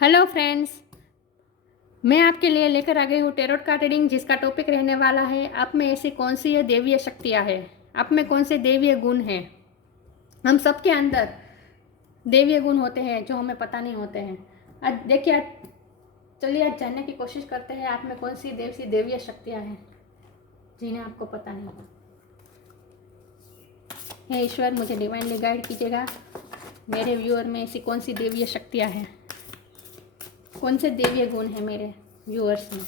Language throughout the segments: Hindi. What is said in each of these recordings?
हेलो फ्रेंड्स, मैं आपके लिए लेकर आ गई हूँ टेरोट कार्ड रीडिंग, जिसका टॉपिक रहने वाला है आप में ऐसी कौन सी ये दैवीय शक्तियाँ हैं, आप में कौन से दैवीय गुण हैं। हम सबके अंदर दैवीय गुण होते हैं जो हमें पता नहीं होते हैं। आज देखिए, चलिए आज जानने की कोशिश करते हैं आप में कौन सी दैवीय शक्तियाँ हैं जिन्हें आपको पता नहीं है। हे ईश्वर, मुझे डिवाइनली गाइड कीजिएगा। मेरे व्यूअर में ऐसी कौन सी दैवीय शक्तियाँ हैं, कौन से दैवीय गुण हैं मेरे व्यूअर्स में।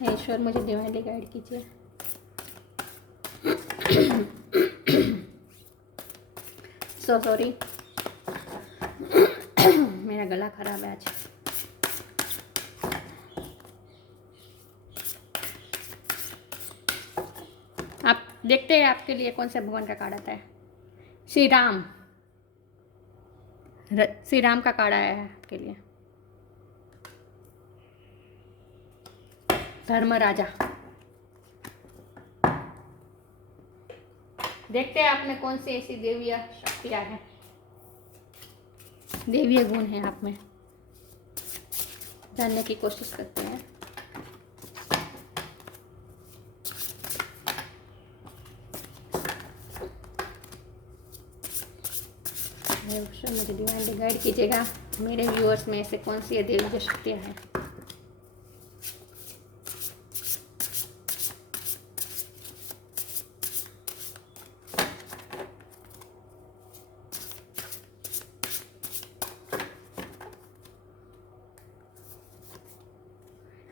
हे ईश्वर, मुझे डिवाइनली गाइड कीजिए। सो सॉरी, मेरा गला खराब है आज। आप देखते हैं आपके लिए कौन से भगवान का कार्ड आता है। श्री राम का कार्ड आया है आपके लिए। धर्मराजा। देखते हैं आप में कौन सी ऐसी दैवीय शक्तियाँ हैं, दैवीय गुण हैं आप में, जानने की कोशिश करते हैं। मुझे डिवाइनली गाइड कीजिएगा। मेरे व्यूअर्स में ऐसे कौन सी दैवीय शक्तियाँ हैं।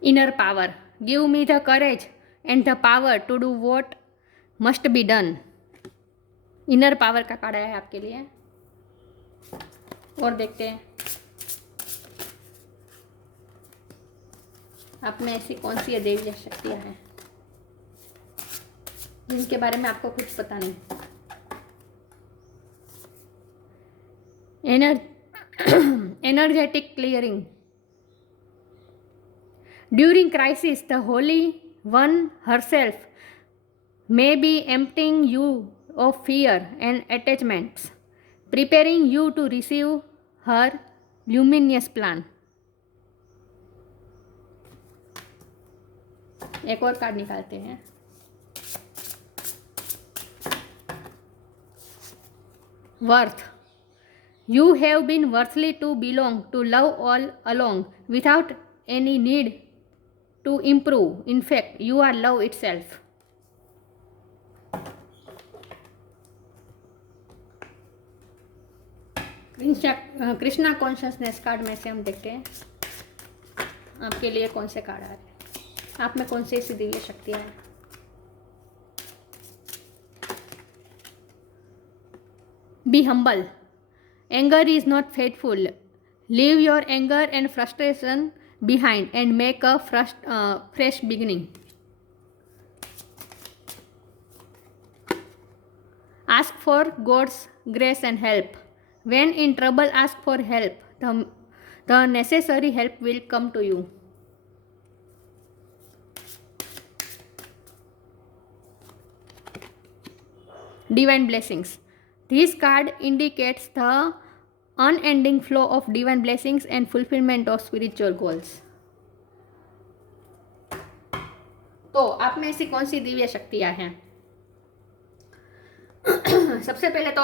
Inner power. Give me the courage and the power to do what must be done. Inner power का कार्ड आया है आपके लिए। और देखते हैं आप में ऐसी कौन सी दैवीय शक्तियाँ हैं जिनके बारे में आपको कुछ पता नहीं। Energetic clearing. During crisis, the Holy One herself may be emptying you of fear and attachments, preparing you to receive her luminous plan. एक और कार्ड निकालते हैं। Worth. You have been worthy to belong, to love all along, without any need to improve. In fact, you are love itself. Krishna consciousness card में से हम देखते हैं आपके लिए कौन से कार्ड आ रहे हैं, आप में कौन सी ऐसी दिव्य शक्तियाँ हैं। Be humble. Anger is not faithful. Leave your anger and frustration behind and make a fresh beginning. Ask for God's grace and help. When in trouble, ask for help. The necessary help will come to you. Divine blessings. This card indicates the unending flow of divine blessings and fulfillment of spiritual goals. तो आप में ऐसी कौन सी दिव्य शक्तियां हैं। सबसे पहले तो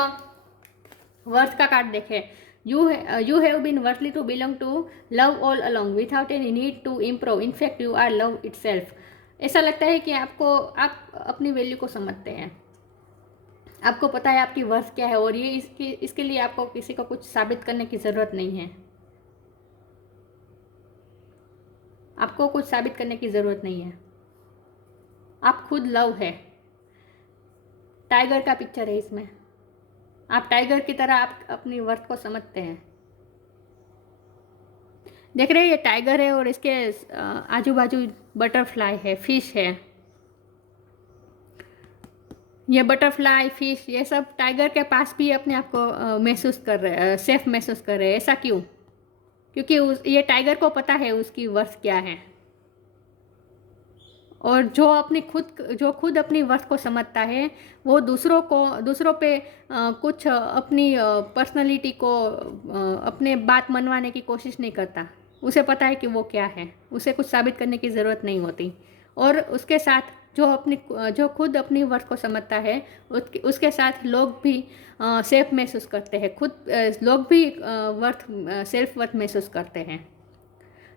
वर्थ का कार्ड देखें। You have been worthly to belong to love all along without any need to improve. In fact you are love itself. ऐसा लगता है कि आप अपनी वैल्यू को समझते हैं, आपको पता है आपकी वर्थ क्या है, और ये इसके लिए आपको किसी को कुछ साबित करने की ज़रूरत नहीं है। आपको कुछ साबित करने की ज़रूरत नहीं है, आप खुद लव है। टाइगर का पिक्चर है इसमें, आप टाइगर की तरह आप अपनी वर्थ को समझते हैं। देख रहे हैं ये टाइगर है और इसके आजू बाजू बटरफ्लाई है, फिश है। ये बटरफ्लाई, फिश, ये सब टाइगर के पास भी अपने आप को महसूस कर रहे हैं, सेफ महसूस कर रहे हैं। ऐसा क्यों? क्योंकि ये टाइगर को पता है उसकी वर्थ क्या है और जो खुद अपनी वर्थ को समझता है वो दूसरों पे कुछ अपनी पर्सनालिटी को अपने बात मनवाने की कोशिश नहीं करता। उसे पता है कि वो क्या है, उसे कुछ साबित करने की ज़रूरत नहीं होती। और उसके साथ जो खुद अपनी वर्थ को समझता है उसके साथ लोग भी सेफ महसूस करते हैं, लोग भी सेल्फ वर्थ महसूस करते हैं।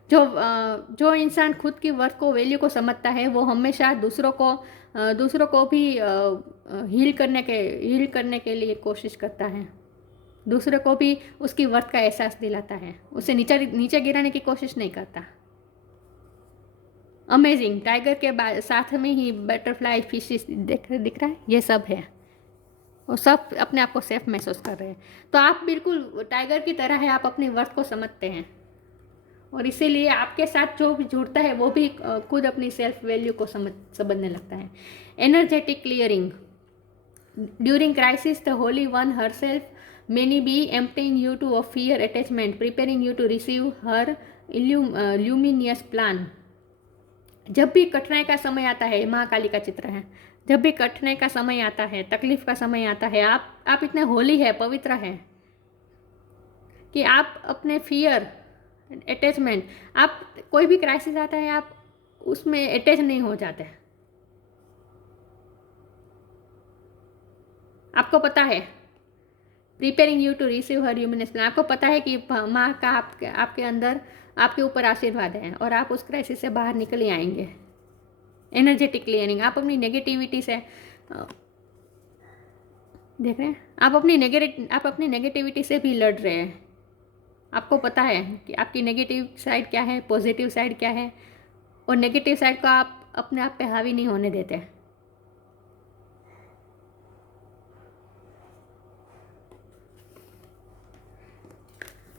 जो इंसान खुद की वर्थ को वैल्यू को समझता है वो हमेशा दूसरों को भी हील करने के लिए कोशिश करता है, दूसरों को भी उसकी वर्थ का एहसास दिलाता है, उसे नीचे गिराने की कोशिश नहीं करता। अमेजिंग, टाइगर के साथ में ही बटरफ्लाई, फिश दिख रहा है, ये सब है। वो सब अपने आप को सेफ महसूस कर रहे हैं। तो आप बिल्कुल टाइगर की तरह है, आप अपनी वर्थ को समझते हैं और इसीलिए आपके साथ जो भी जुड़ता है वो भी खुद अपनी सेल्फ वैल्यू को समझने लगता है। Energetic clearing, during crisis the holy one herself many be emptying you too of fear attachment, preparing you to receive her luminous plan. जब भी कठिनाई का समय आता है, महाकाली का चित्र है, जब भी कठिनाई का समय आता है, तकलीफ का समय आता है, आप इतने होली है, पवित्र है कि आप अपने फियर अटैचमेंट, आप कोई भी क्राइसिस आता है आप उसमें अटैच नहीं हो जाते। आपको पता है preparing you to receive her human plan, आपको पता है कि माँ का आपके अंदर आपके ऊपर आशीर्वाद है और आप उस क्राइसिस से बाहर निकल ही आएंगे। एनर्जेटिक क्लियरिंग, आप अपनी नेगेटिविटी से देख रहे हैं, आप अपनी नेगेटिविटी से भी लड़ रहे हैं। आपको पता है कि आपकी नेगेटिव साइड क्या है, पॉजिटिव साइड क्या है, और नेगेटिव साइड को आप अपने आप पे हावी नहीं होने देते।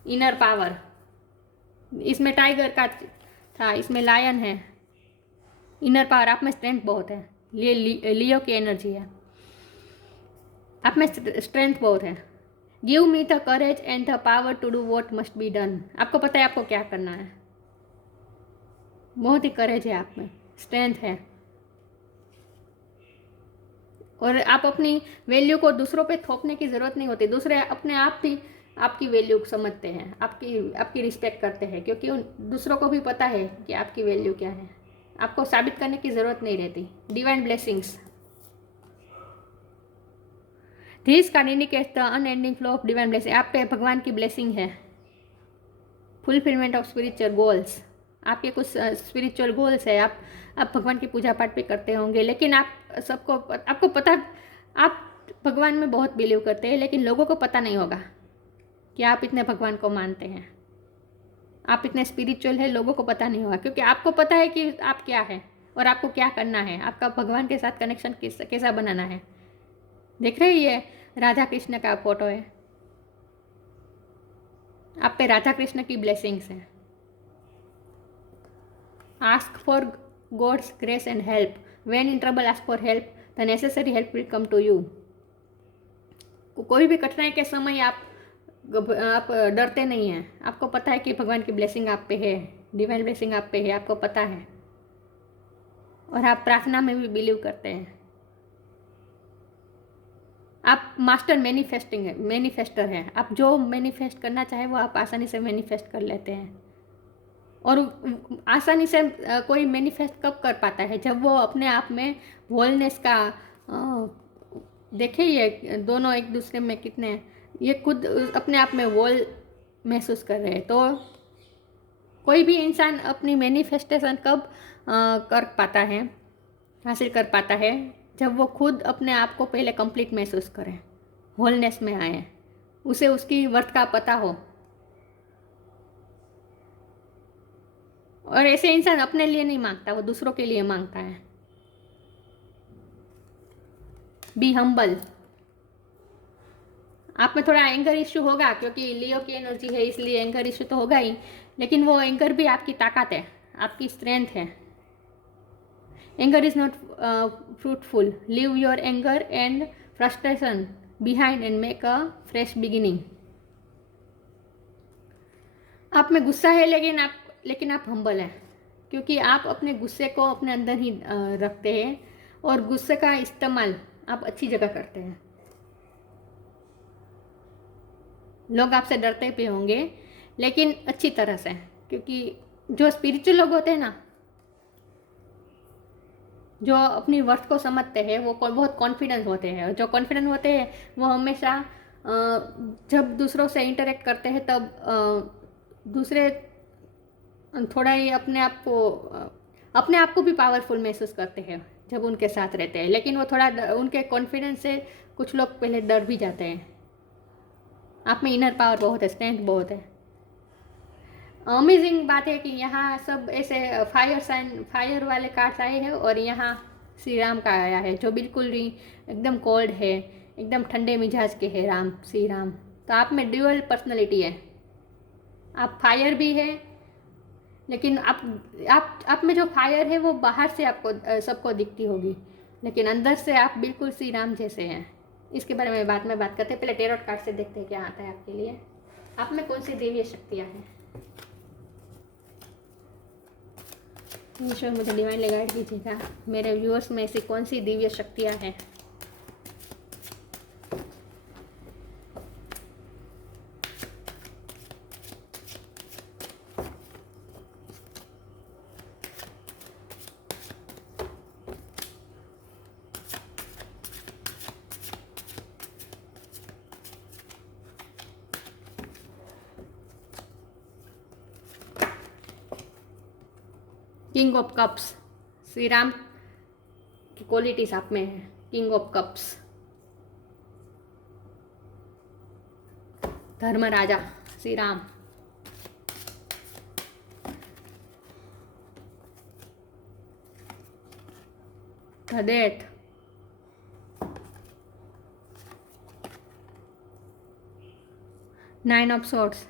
इनर पावर, इसमें टाइगर का था, इसमें लायन है। इनर पावर, आप में स्ट्रेंथ बहुत है, ये लियो की एनर्जी है, आप में स्ट्रेंथ बहुत है। Give me the courage and the power to do what must be done, आपको पता है आपको क्या करना है, बहुत ही करेज है आप में, स्ट्रेंथ है, और आप अपनी वैल्यू को दूसरों पे थोपने की ज़रूरत नहीं होती। दूसरे अपने आप भी आपकी वैल्यू समझते हैं, आपकी रिस्पेक्ट करते हैं, क्योंकि उन दूसरों को भी पता है कि आपकी वैल्यू क्या है, आपको साबित करने की ज़रूरत नहीं रहती। Divine blessings, this can indicate the unending flow of divine blessing, आप पे भगवान की ब्लेसिंग है। फुलफिलमेंट ऑफ स्पिरिचुअल गोल्स, आपके कुछ स्पिरिचुअल गोल्स है, आप भगवान की पूजा पाठ भी करते होंगे, लेकिन आपको पता, आप भगवान में बहुत बिलीव करते हैं, लेकिन लोगों को पता नहीं होगा कि आप इतने भगवान को मानते हैं, आप इतने स्पिरिचुअल है, लोगों को पता नहीं होगा, क्योंकि आपको पता है कि आप क्या है और आपको क्या करना है, आपका भगवान के साथ कनेक्शन कैसा बनाना है। देख रहे हैं, ये राधा कृष्ण का फोटो है, आप पे राधा कृष्ण की ब्लेसिंग्स हैं। Ask for God's grace and help, when in trouble ask for help, the necessary help will come to you. कोई भी कठिनाई के समय आप डरते नहीं हैं, आपको पता है कि भगवान की ब्लेसिंग आप पे है, डिवाइन ब्लेसिंग आप पे है, आपको पता है, और आप प्रार्थना में भी बिलीव करते हैं। आप मास्टर मैनिफेस्टर हैं, आप जो मैनिफेस्ट करना चाहे वो आप आसानी से मैनिफेस्ट कर लेते हैं। और आसानी से कोई मैनिफेस्ट कब कर पाता है, जब वो अपने आप में होलनेस का देखिए, ये दोनों एक दूसरे में कितने, ये खुद अपने आप में वॉल महसूस कर रहे हैं। तो कोई भी इंसान अपनी मैनिफेस्टेशन कब कर पाता है, हासिल कर पाता है, जब वो खुद अपने आप को पहले कंप्लीट महसूस करे, होलनेस में आए, उसे उसकी वर्थ का पता हो। और ऐसे इंसान अपने लिए नहीं मांगता, वो दूसरों के लिए मांगता है। बी हम्बल, आप में थोड़ा एंगर इश्यू होगा, क्योंकि लियो की एनर्जी है, इसलिए एंगर इश्यू तो होगा ही, लेकिन वो एंगर भी आपकी ताकत है, आपकी स्ट्रेंथ है। Anger is not fruitful, leave your anger and frustration behind and make a fresh beginning. आप में गुस्सा है, लेकिन आप हम्बल हैं, क्योंकि आप अपने गुस्से को अपने अंदर ही रखते हैं और गुस्से का इस्तेमाल आप अच्छी जगह करते हैं। लोग आपसे डरते भी होंगे लेकिन अच्छी तरह से, क्योंकि जो स्पिरिचुअल लोग होते हैं ना, जो अपनी वर्थ को समझते हैं, वो बहुत कॉन्फिडेंस होते हैं। जो कॉन्फिडेंट होते हैं वो हमेशा जब दूसरों से इंटरेक्ट करते हैं तब दूसरे थोड़ा ही अपने आप को भी पावरफुल महसूस करते हैं जब उनके साथ रहते हैं। लेकिन वो थोड़ा उनके कॉन्फिडेंस से कुछ लोग पहले डर भी जाते हैं। आप में इनर पावर बहुत है, स्ट्रेंथ बहुत है। अमेजिंग बात है कि यहाँ सब ऐसे फायर वाले कार्ड्स आए हैं और यहाँ श्री राम का आया है, जो बिल्कुल ही एकदम कोल्ड है, एकदम ठंडे मिजाज के है श्री राम। तो आप में ड्यूअल पर्सनैलिटी है। आप फायर भी है, लेकिन आप में जो फायर है वो बाहर से आपको सबको दिखती होगी, लेकिन अंदर से आप बिल्कुल श्री राम जैसे हैं। इसके बारे में बाद में बात करते हैं। पहले टैरोट कार्ड से देखते हैं क्या आता है आपके लिए। आप में कौन सी दैवीय शक्तियाँ हैं? ईश्वर मुझे डिवाइनली गाइड कीजिएगा। मेरे व्यूअर्स में ऐसी कौन सी दिव्य शक्तियाँ हैं? King of cups, Shri Ram की क्वालिटीज आप में है। King of cups, Dharmaraja Shri Ram. The death, nine of swords,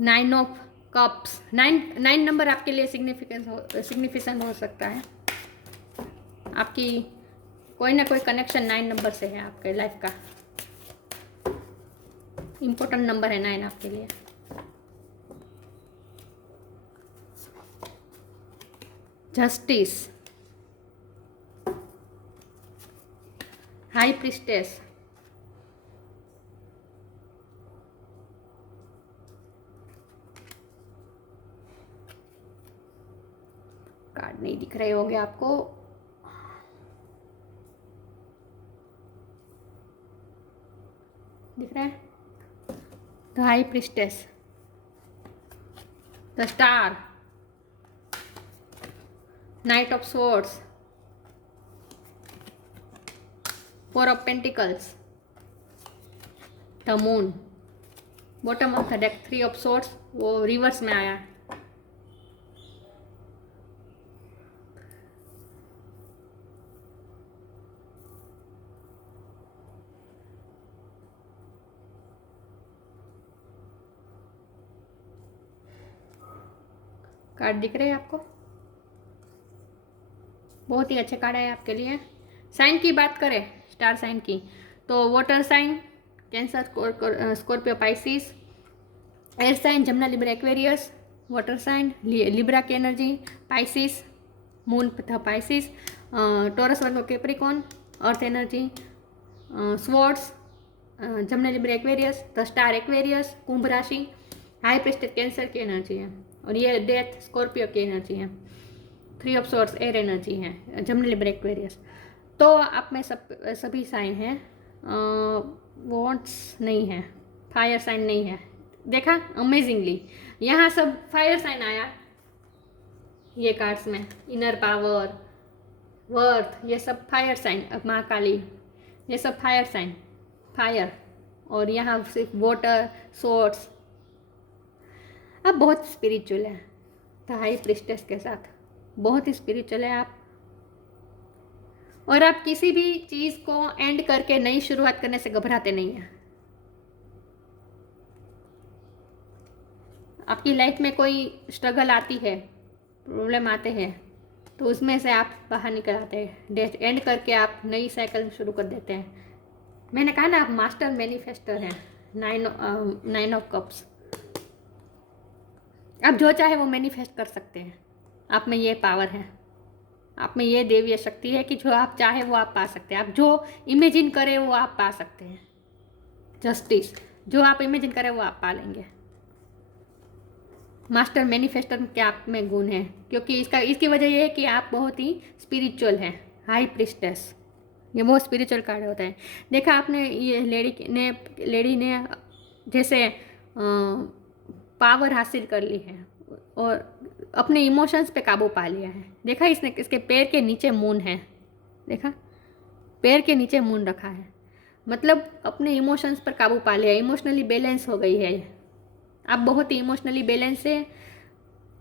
nine of cups. Nine number आपके लिए सिग्निफिकेंट हो सकता है। आपकी कोई ना कोई कनेक्शन 9 नंबर से है आपके लाइफ का। इम्पोर्टेंट नंबर है 9 आपके लिए। जस्टिस, हाई प्रिस्टेस, कार्ड नहीं दिख रहे होंगे आपको। दिख रहा है? The high priestess, the star, night of swords, four of pentacles, the moon. Bottom of the deck 3 of swords, वो रिवर्स में आया। कार्ड दिख रहे हैं आपको? बहुत ही अच्छे कार्ड है आपके लिए। साइन की बात करें, स्टार साइन की, तो water sign cancer, Scorpio, Pisces. Air sign जमुना, Libra, Aquarius. Water sign Libra की एनर्जी, पाइसिस, मून तथा Pisces. Taurus Virgo, Capricorn, earth energy. Swords जमुना, Libra, Aquarius. The star Aquarius, कुंभ राशि। हाई प्रिस्टेस कैंसर की एनर्जी है और ये डेथ स्कॉर्पियो की एनर्जी है। 3 ऑफ स्वॉर्ड्स एयर एनर्जी है, जमुना, लिब्रा, एक्वेरियस। तो आप में सभी साइन हैं। वॉन्ट्स नहीं है, फायर साइन नहीं है। देखा अमेजिंगली, यहाँ सब फायर साइन आया ये कार्ड्स में। इनर पावर, वर्थ, ये सब फायर साइन। महाकाली, ये सब फायर साइन, फायर। और यहाँ सिर्फ वाटर, सोर्ट्स। आप बहुत स्पिरिचुअल है द हाई प्रिस्टेस के साथ, बहुत ही स्पिरिचुअल है आप। और आप किसी भी चीज़ को एंड करके नई शुरुआत करने से घबराते नहीं हैं। आपकी लाइफ में कोई स्ट्रगल आती है, प्रॉब्लम आते हैं, तो उसमें से आप बाहर निकल आते हैं। डेथ एंड करके आप नई साइकिल शुरू कर देते हैं। मैंने कहा ना, आप मास्टर मैनिफेस्टर हैं। Nine of cups. आप जो चाहे वो मैनिफेस्ट कर सकते हैं। आप में ये पावर है, आप में ये देवीय शक्ति है कि जो आप चाहे वो आप पा सकते हैं। आप जो इमेजिन करें वो आप पा सकते हैं। जस्टिस, जो आप इमेजिन करें वो आप पा लेंगे। मास्टर मैनिफेस्टर के आप में गुण है, क्योंकि इसकी वजह ये है कि आप बहुत ही स्पिरिचुअल हैं। हाई प्रिस्टेस, ये बहुत स्पिरिचुअल कार्ड होता है। देखा आपने, ये लेडी ने जैसे पावर हासिल कर ली है और अपने इमोशंस पे काबू पा लिया है। देखा इसने, इसके पैर के नीचे मून है। देखा, पैर के नीचे मून रखा है, मतलब अपने इमोशंस पर काबू पा लिया, इमोशनली बैलेंस हो गई है। आप बहुत ही इमोशनली बैलेंस है,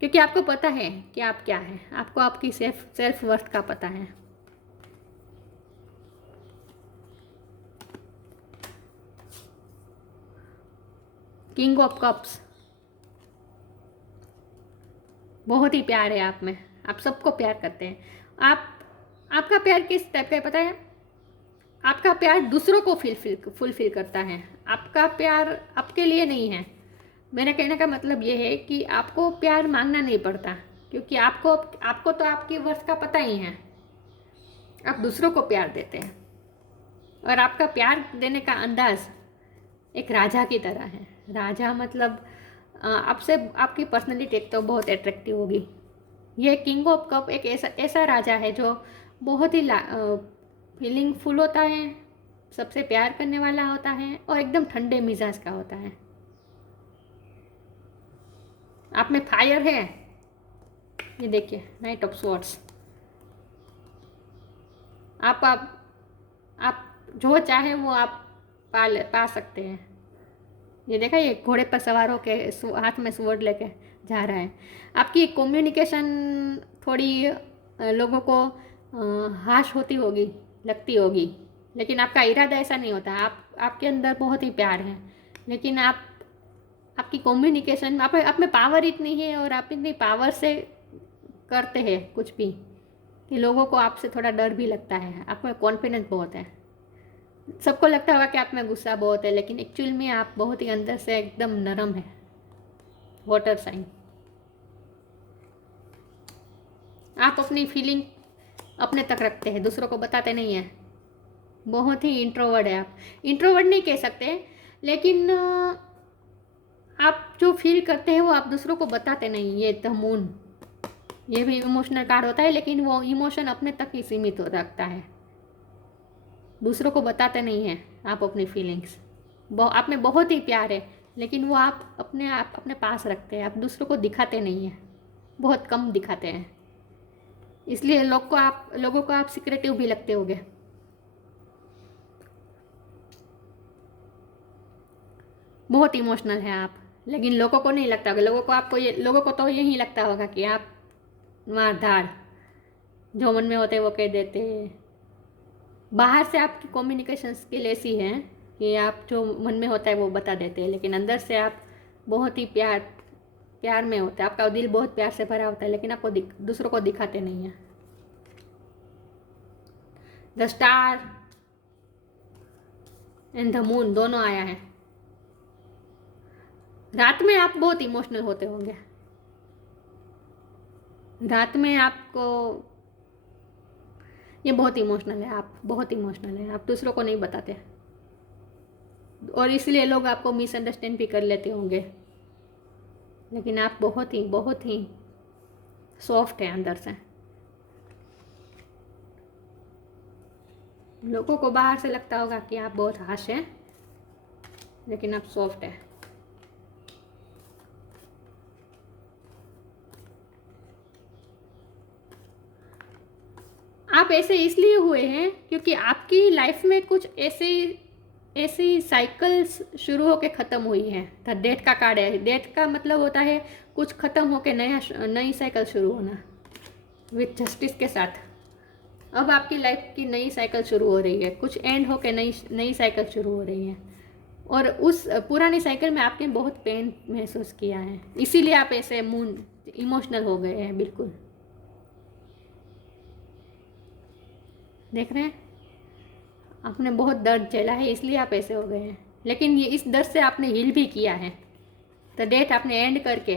क्योंकि आपको पता है कि आप क्या है। आपको आपकी सेल्फ वर्थ का पता है। किंग ऑफ कप्स, बहुत ही प्यार है आप में। आप सबको प्यार करते हैं। आपका प्यार किस टाइप का है पता है? आपका प्यार दूसरों को फुलफिल करता है। आपका प्यार आपके लिए नहीं है। मेरा कहने का मतलब ये है कि आपको प्यार मांगना नहीं पड़ता, क्योंकि आपको तो आपकी वर्थ का पता ही है। आप दूसरों को प्यार देते हैं, और आपका प्यार देने का अंदाज एक राजा की तरह है। राजा मतलब आपसे आपकी पर्सनैलिटी एक तो बहुत अट्रैक्टिव होगी। ये किंग ऑफ कप एक ऐसा राजा है जो बहुत ही फीलिंगफुल होता है, सबसे प्यार करने वाला होता है, और एकदम ठंडे मिजाज का होता है। आप में फायर है, ये देखिए, नाइट ऑफ स्वॉर्ड्स। आप जो चाहे वो आप पा सकते हैं। ये देखा, ये घोड़े पर सवार होके हाथ में स्वॉर्ड लेके जा रहा है। आपकी कम्युनिकेशन थोड़ी लोगों को हाश होती होगी, लगती होगी, लेकिन आपका इरादा ऐसा नहीं होता। आपके अंदर बहुत ही प्यार है, लेकिन आपकी कम्युनिकेशन, आप में पावर इतनी है, और आप इतनी पावर से करते हैं कुछ भी कि लोगों को आपसे थोड़ा डर भी लगता है। आप में कॉन्फिडेंस बहुत है। सबको लगता होगा कि आप में गुस्सा बहुत है, लेकिन एक्चुअल में आप बहुत ही अंदर से एकदम नरम है। Water sign. आप अपनी फीलिंग अपने तक रखते हैं, दूसरों को बताते नहीं हैं। बहुत ही इंट्रोवर्ट है आप। इंट्रोवर्ट नहीं कह सकते, लेकिन आप जो फील करते हैं वो आप दूसरों को बताते नहीं। ये द मून, ये भी इमोशनल कार्ड होता है, लेकिन वो इमोशन अपने तक ही सीमित हो रखता है, दूसरों को बताते नहीं हैं आप अपनी फीलिंग्स। आप में बहुत ही प्यार है, लेकिन वो आप अपने पास रखते हैं। आप दूसरों को दिखाते नहीं हैं, बहुत कम दिखाते हैं। इसलिए लोगों को आप सिक्रेटिव भी लगते होंगे। बहुत इमोशनल है आप, लेकिन लोगों को नहीं लगता होगा। लोगों को तो यही लगता होगा कि आप मारधाड़, जो मन में होते हैं वो कह देते हैं। बाहर से आपकी कम्युनिकेशन स्किल ऐसी है कि आप जो मन में होता है वो बता देते हैं, लेकिन अंदर से आप बहुत ही प्यार में होते हैं। आपका दिल बहुत प्यार से भरा होता है, लेकिन आपको दूसरों को दिखाते नहीं हैं। The star and the moon दोनों आया है। रात में आप बहुत इमोशनल होते होंगे। रात में आपको, ये बहुत इमोशनल है, आप बहुत इमोशनल है। आप दूसरों को नहीं बताते, और इसलिए लोग आपको मिसअंडरस्टैंड भी कर लेते होंगे, लेकिन आप बहुत ही सॉफ्ट है अंदर से। लोगों को बाहर से लगता होगा कि आप बहुत हाश हैं, लेकिन आप सॉफ्ट है। आप ऐसे इसलिए हुए हैं क्योंकि आपकी लाइफ में कुछ ऐसी साइकिल्स शुरू होके ख़त्म हुई है। द डेथ का कार्ड है। डेथ का मतलब होता है कुछ ख़त्म होके नई साइकिल शुरू होना, विथ जस्टिस के साथ। अब आपकी लाइफ की नई साइकिल शुरू हो रही है, कुछ एंड होके नई साइकिल शुरू हो रही है, और उस पुरानी साइकिल में आपने बहुत पेन महसूस किया है, इसीलिए आप ऐसे इमोशनल हो गए हैं। बिल्कुल देख रहे हैं, आपने बहुत दर्द झेला है, इसलिए आप ऐसे हो गए हैं। लेकिन ये इस दर से आपने हील भी किया है। तो डेथ आपने एंड करके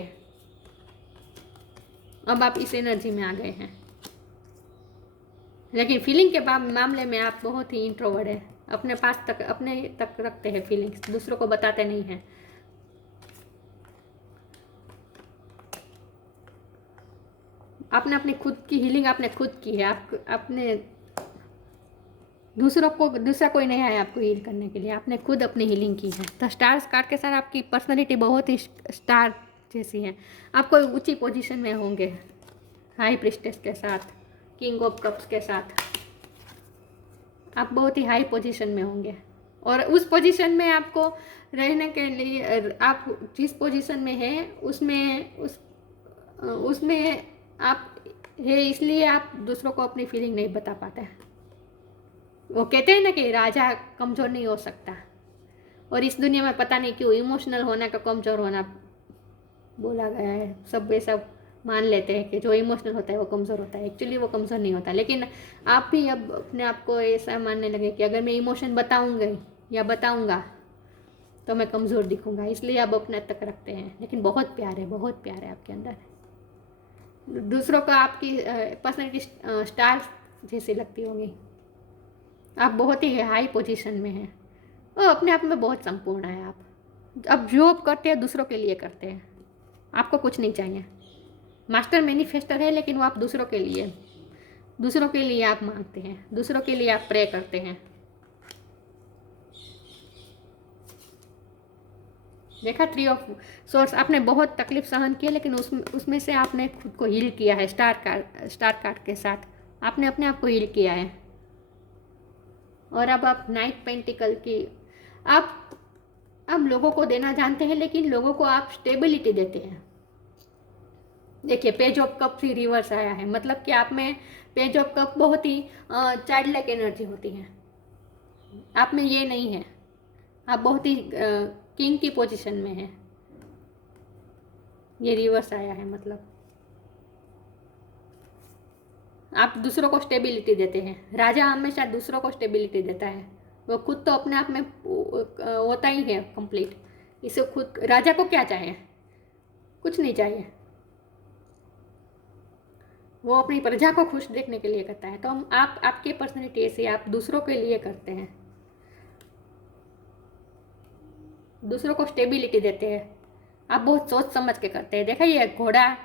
अब आप इस एनर्जी में आ गए हैं। लेकिन फीलिंग के मामले में आप बहुत ही इंट्रोवर्ट है, अपने पास तक, अपने तक रखते हैं फीलिंग्स, दूसरों को बताते नहीं हैं। आपने अपनी खुद की हीलिंग आपने खुद की है। आप अपने दूसरा कोई नहीं आया आपको हील करने के लिए, आपने खुद अपनी हीलिंग की है। तो स्टार्स कार्ड के साथ आपकी पर्सनैलिटी बहुत ही स्टार जैसी है। आप कोई ऊंची पोजीशन में होंगे, हाई प्रिस्टेस के साथ, किंग ऑफ कप्स के साथ आप बहुत ही हाई पोजीशन में होंगे। और उस पोजीशन में आपको रहने के लिए, आप जिस पोजीशन में है उसमें आप है, इसलिए आप दूसरों को अपनी फीलिंग नहीं बता पाते हैं। वो कहते हैं ना कि राजा कमज़ोर नहीं हो सकता, और इस दुनिया में पता नहीं क्यों इमोशनल होना का कमज़ोर होना बोला गया है। सब ऐसा मान लेते हैं कि जो इमोशनल होता है वो कमज़ोर होता है। एक्चुअली वो कमज़ोर नहीं होता, लेकिन आप भी अब अपने आप को ऐसा मानने लगे कि अगर मैं इमोशन बताऊँगा या बताऊँगा तो मैं कमज़ोर दिखूँगा, इसलिए आप अपने तक रखते हैं। लेकिन बहुत प्यार है, बहुत प्यार है आपके अंदर। दूसरों को आपकी पर्सनैलिटी स्टार जैसी लगती होगी। आप बहुत ही हाई पोजीशन में हैं और अपने आप में बहुत संपूर्ण है। आप अब जो करते हैं दूसरों के लिए करते हैं, आपको कुछ नहीं चाहिए। मास्टर मैनिफेस्टर है, लेकिन वो आप दूसरों के लिए आप मांगते हैं, दूसरों के लिए आप प्रे करते हैं। देखा, 3 ऑफ सोर्स, आपने बहुत तकलीफ सहन की, लेकिन उसमें से आपने खुद को हील किया है। स्टार कार्ड के साथ आपने अपने आप को हील किया है। और अब आप नाइट पेंटिकल की आप लोगों को देना जानते हैं, लेकिन लोगों को आप स्टेबिलिटी देते हैं। देखिए, page of cup he reverse आया है, मतलब कि आप में पेज ऑफ कप बहुत ही चाइल्ड लाइक एनर्जी होती है। आप में ये नहीं है, आप बहुत ही किंग की पोजीशन में हैं। ये रिवर्स आया है, मतलब आप दूसरों को स्टेबिलिटी देते हैं। राजा हमेशा दूसरों को स्टेबिलिटी देता है, वो खुद तो अपने आप में होता ही है कंप्लीट। इसे खुद, राजा को क्या चाहिए? कुछ नहीं चाहिए, वो अपनी प्रजा को खुश देखने के लिए करता है। तो हम आपके पर्सनैलिटी ऐसी, आप दूसरों के लिए करते हैं, दूसरों को स्टेबिलिटी देते हैं। आप बहुत सोच समझ के करते हैं। देखा, ये घोड़ा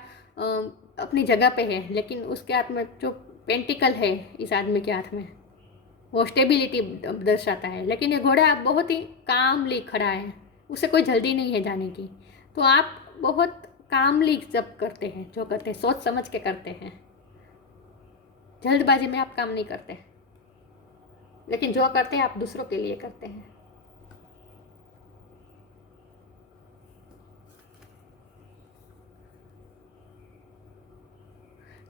अपनी जगह पे है, लेकिन उसके हाथ में जो पेंटिकल है, इस आदमी के हाथ में, वो स्टेबिलिटी दर्शाता है। लेकिन ये घोड़ा बहुत ही कामली खड़ा है, उसे कोई जल्दी नहीं है जाने की। तो आप बहुत कामली जब करते हैं, जो करते हैं सोच समझ के करते हैं, जल्दबाजी में आप काम नहीं करते, लेकिन जो करते हैं आप दूसरों के लिए करते हैं।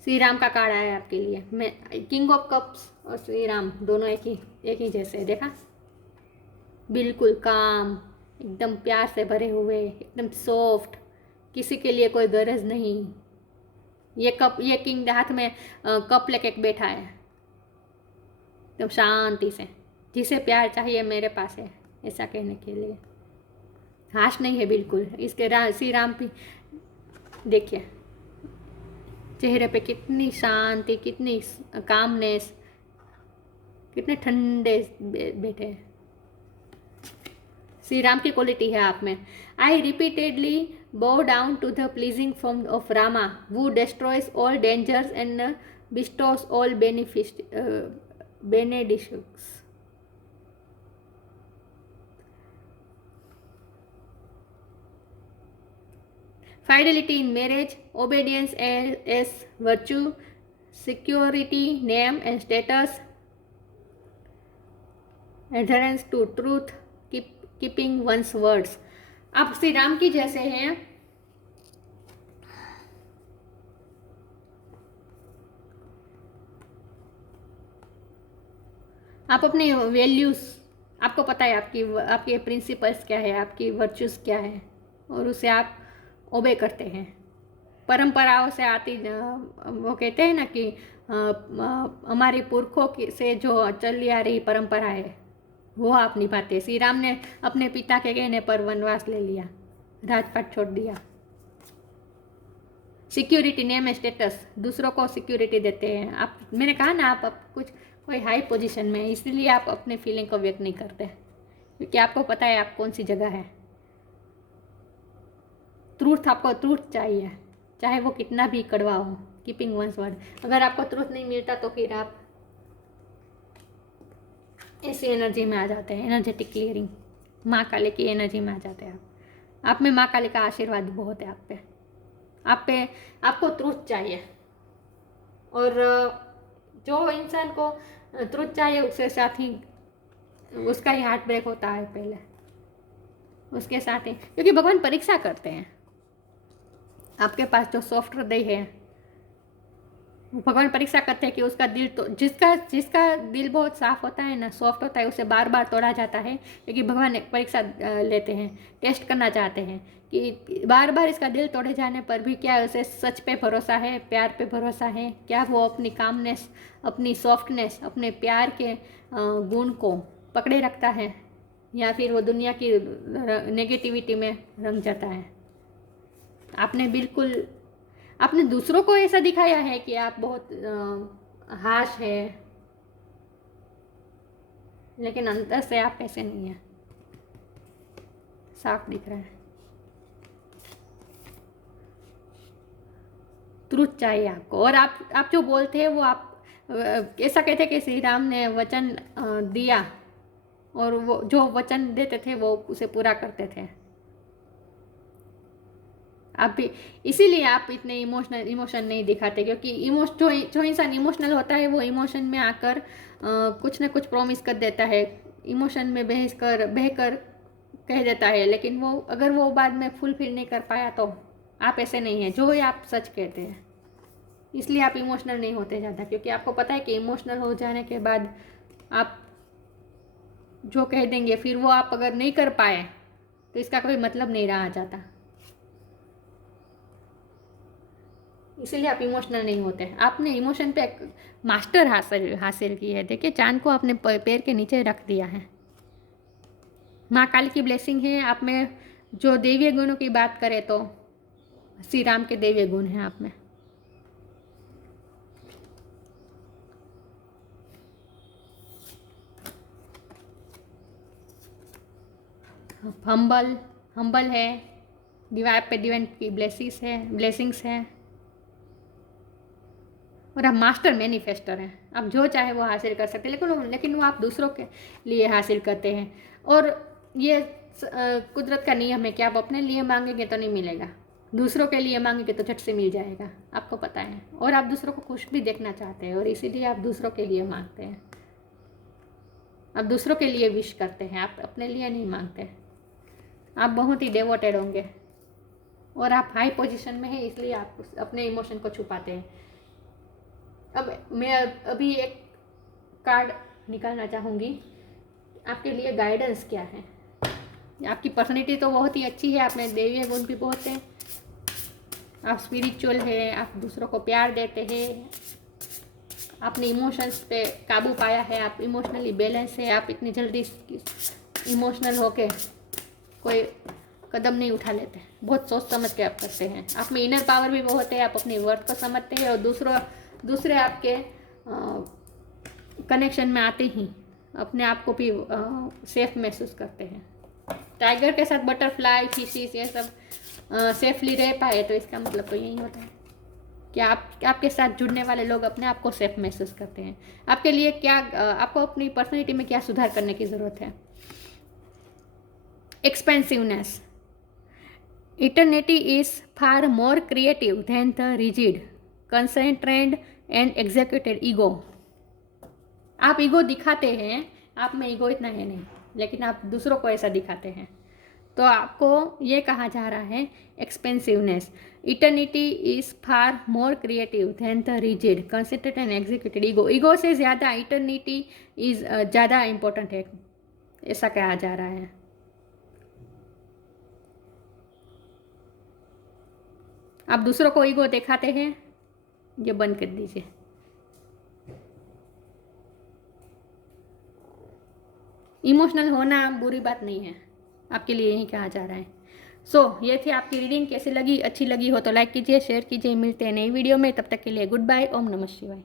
श्री राम का कार्ड आया है आपके लिए। मैं किंग ऑफ कप्स और श्री राम दोनों एक ही जैसे, देखा, बिल्कुल काम, एकदम प्यार से भरे हुए, एकदम सॉफ्ट, किसी के लिए कोई गरज नहीं। ये किंग हाथ में कप लेके बैठा है, एकदम शांति से, जिसे प्यार चाहिए मेरे पास है, ऐसा कहने के लिए। हाश नहीं है बिल्कुल। इसके श्री राम भी देखिए, चेहरे पे कितनी शांति, कितनी कामनेस, कितने ठंडे बैठे हैं। श्री राम की क्वालिटी है आप में। आई repeatedly bow down to the pleasing form of Rama, who destroys all dangers and bestows all benedictions. Fidelity in marriage, obedience as virtue, security, name and status, adherence to truth, keeping one's words. आप श्री राम की जैसे हैं। आप अपने वैल्यूज़, आपको पता है आपके प्रिंसिपल्स क्या है, आपकी वर्चूज़ क्या है, और उसे आप ओबे करते हैं। परंपराओं से आती, वो कहते हैं ना कि हमारे पुरखों से जो चली आ रही परंपरा है, वो आप निभाते। श्री राम ने अपने पिता के कहने पर वनवास ले लिया, राजपाट छोड़ दिया। सिक्योरिटी, नेम एंड स्टेटस, दूसरों को सिक्योरिटी देते हैं आप। मैंने कहा ना, आप कुछ कोई हाई पोजीशन में है, इसलिए आप अपने फीलिंग को व्यक्त नहीं करते, क्योंकि आपको पता है आप कौन सी जगह है। ट्रूथ, आपको ट्रूथ चाहिए, चाहे वो कितना भी कड़वा हो। कीपिंग वंस वर्ड, अगर आपको ट्रूथ नहीं मिलता तो फिर आप ऐसी एनर्जी में आ जाते हैं, एनर्जेटिक क्लियरिंग, माँ काली की एनर्जी में आ जाते हैं आप में माँ काली का आशीर्वाद बहुत है आप पे। आपको ट्रूथ चाहिए, और जो इंसान को ट्रूथ चाहिए उसके साथ ही उसका ही हार्ट ब्रेक होता है पहले, उसके साथ ही, क्योंकि भगवान परीक्षा करते हैं। आपके पास जो सॉफ्ट हृदय है, भगवान परीक्षा करते हैं कि उसका दिल, तो जिसका जिसका दिल बहुत साफ होता है ना, सॉफ्ट होता है, उसे बार बार तोड़ा जाता है, क्योंकि भगवान एक परीक्षा लेते हैं, टेस्ट करना चाहते हैं कि बार बार इसका दिल तोड़े जाने पर भी क्या उसे सच पे भरोसा है, प्यार पे भरोसा है, क्या वो अपनी कामनेस, अपनी सॉफ्टनेस, अपने प्यार के गुण को पकड़े रखता है, या फिर वो दुनिया की नेगेटिविटी में रंग जाता है। आपने दूसरों को ऐसा दिखाया है कि आप बहुत हाश है, लेकिन अंदर से आप ऐसे नहीं हैं, साफ दिख रहा है। ट्रूथ चाहिए आपको, और आप जो बोलते हैं वो आप ऐसा कहते हैं कि श्री राम ने वचन दिया, और वो जो वचन देते थे वो उसे पूरा करते थे। आप भी इसीलिए आप इतने इमोशन नहीं दिखाते, क्योंकि जो इंसान इमोशनल होता है वो इमोशन में आकर कुछ ना कुछ प्रॉमिस कर देता है, इमोशन में बहकर कह देता है, लेकिन वो अगर वो बाद में फुलफिल नहीं कर पाया तो आप ऐसे नहीं हैं, जो है आप सच कहते हैं। इसलिए आप इमोशनल नहीं होते ज़्यादा, क्योंकि आपको पता है कि इमोशनल हो जाने के बाद आप जो कह देंगे फिर वो आप अगर नहीं कर पाए तो इसका कोई मतलब नहीं रहा जाता। इसीलिए आप इमोशनल नहीं होते। आपने इमोशन पे मास्टर हासिल की है। देखिए, चांद को आपने पैर के नीचे रख दिया है। माँ काली की ब्लेसिंग है आप में। जो दैवीय गुणों की बात करें तो श्री राम के दैवीय गुण हैं आप में। हम्बल है, डिवाइन पे डिवाइन की ब्लेसिंग्स है, और आप मास्टर मैनिफेस्टर हैं। आप जो चाहे वो हासिल कर सकते हैं, लेकिन वो आप दूसरों के लिए हासिल करते हैं। और ये कुदरत का नियम है कि आप अपने लिए मांगेंगे तो नहीं मिलेगा, दूसरों के लिए मांगेंगे तो झट से मिल जाएगा, आपको पता है। और आप दूसरों को खुश भी देखना चाहते हैं, और इसीलिए आप दूसरों के लिए मांगते हैं। आप दूसरों के लिए विश करते हैं, आप अपने लिए नहीं मांगते। आप बहुत ही डेवोटेड होंगे, और आप हाई पोजीशन में हैं, इसलिए आप अपने इमोशन को छुपाते हैं। अब मैं अभी एक कार्ड निकालना चाहूँगी, आपके लिए गाइडेंस क्या है। आपकी पर्सनैलिटी तो बहुत ही अच्छी है, आप में दैवीय गुण भी बहुत हैं, आप स्पिरिचुअल है, आप दूसरों को प्यार देते हैं, आपने इमोशंस पे काबू पाया है, आप इमोशनली बैलेंस है, आप इतनी जल्दी इमोशनल होके कोई कदम नहीं उठा लेते, बहुत सोच समझ के आप करते हैं। आप में इनर पावर भी बहुत है, आप अपनी वर्थ को समझते हैं, और दूसरे आपके कनेक्शन में आते ही अपने आप को भी सेफ महसूस करते हैं। टाइगर के साथ बटरफ्लाई, फिशिस, ये सब सेफली रह पाए तो इसका मतलब तो यही होता है कि आपके साथ जुड़ने वाले लोग अपने आप को सेफ महसूस करते हैं। आपके लिए क्या, आपको अपनी पर्सनैलिटी में क्या सुधार करने की ज़रूरत है। Expansiveness, eternity is far more creative than the rigid concentrated and executed ego. आप ईगो दिखाते हैं, आप में ईगो इतना है नहीं, लेकिन आप दूसरों को ऐसा दिखाते हैं। तो आपको ये कहा जा रहा है expansiveness, eternity is far more creative than the rigid concentrated and executed ego. Ego से ज़्यादा इटर्निटी इज ज़्यादा इम्पोर्टेंट है, ऐसा कहा जा रहा है। आप दूसरों को ईगो दिखाते हैं, ये बंद कर दीजिए। इमोशनल होना बुरी बात नहीं है, आपके लिए यही कहा जा रहा है। ये थी आपकी रीडिंग। कैसी लगी, अच्छी लगी हो तो लाइक कीजिए, शेयर कीजिए। मिलते हैं नई वीडियो में, तब तक के लिए गुड बाय। ओम नमः शिवाय।